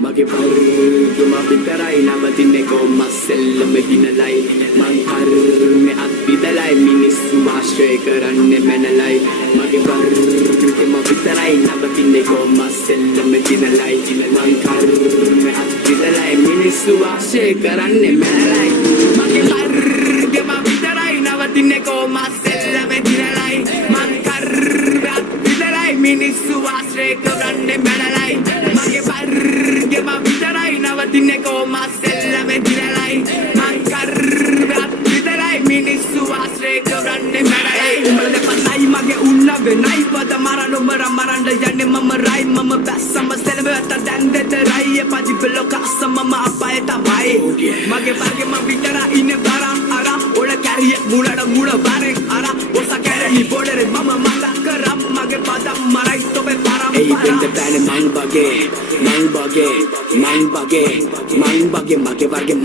මගේ වර්ගම විතරයි නවතින්නේ කොහොමද සෙල්ලම දිනලයි මං කර්මේ අත්විදලයි මිනිස්සු ආශ්‍රය කරන්නේ මැනලයි මගේ වර්ගම විතරයි නවතින්නේ කොහොමද සෙල්ලම දිනලයි මං කර්මේ අත්විදලයි මිනිස්සු ආශ්‍රය කරන්නේ මැනලයි මගේ වර්ගම විතරයි නවතින්නේ කොහොමද සෙල්ලම දිනලයි මං කර්මේ අත්විදලයි මිනිස්සු ආශ්‍රය කරන්නේ මැනලයි මගේ වර්ගම විතරයි නවතින්නේ කොහොමද සෙල්ලම දිනලයි මං කර්මේ අත්විදලයි මිනිස්සු ආශ්‍රය කරන්නේ මැනලයි උඹල දෙපසයි මගේ උන්න වෙනයි පද මරන උඹර මරන්න යන්නේ මම රයි මම බැස්සම සෙලවෙත දැන් දෙතරයි එපදි බලක අසමම අපාය තමයි මගේ වර්ගම විතරයි ඉන්නේ බරන් අර ඔල කැරිය මුලට මුල බරෙන් අර ඔස කැරලි බෝඩරේ මම මඟ කරම් මගේ පදම් මරයි තොබේ පරම් ඒ දෙන්න බෑනේ මං බගේ මගේ වර්ගේ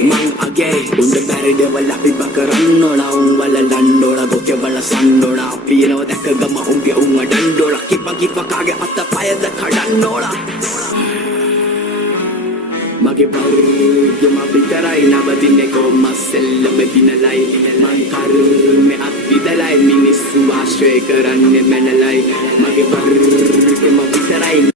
මං අගේ උන්ද බැරි දෙවල් අපි බකරන්නෝන උන් වල ලන්නෝන ගොකේ වල සන්නෝන අපි එනව දැක ගම උන්ගේ උන් අඩන්නෝන කිප කාගේ අත පයද කඩන්නෝන මගේ වර්ගම විතරයි නවතින්නේ කොහොමද සෙල්ලම දිනලයි මං කර්මේ අත්විදලයි මිනිස්සු ආශ්‍රය කරන්නේ මැනලයි මගේ වර්ගම විතරයි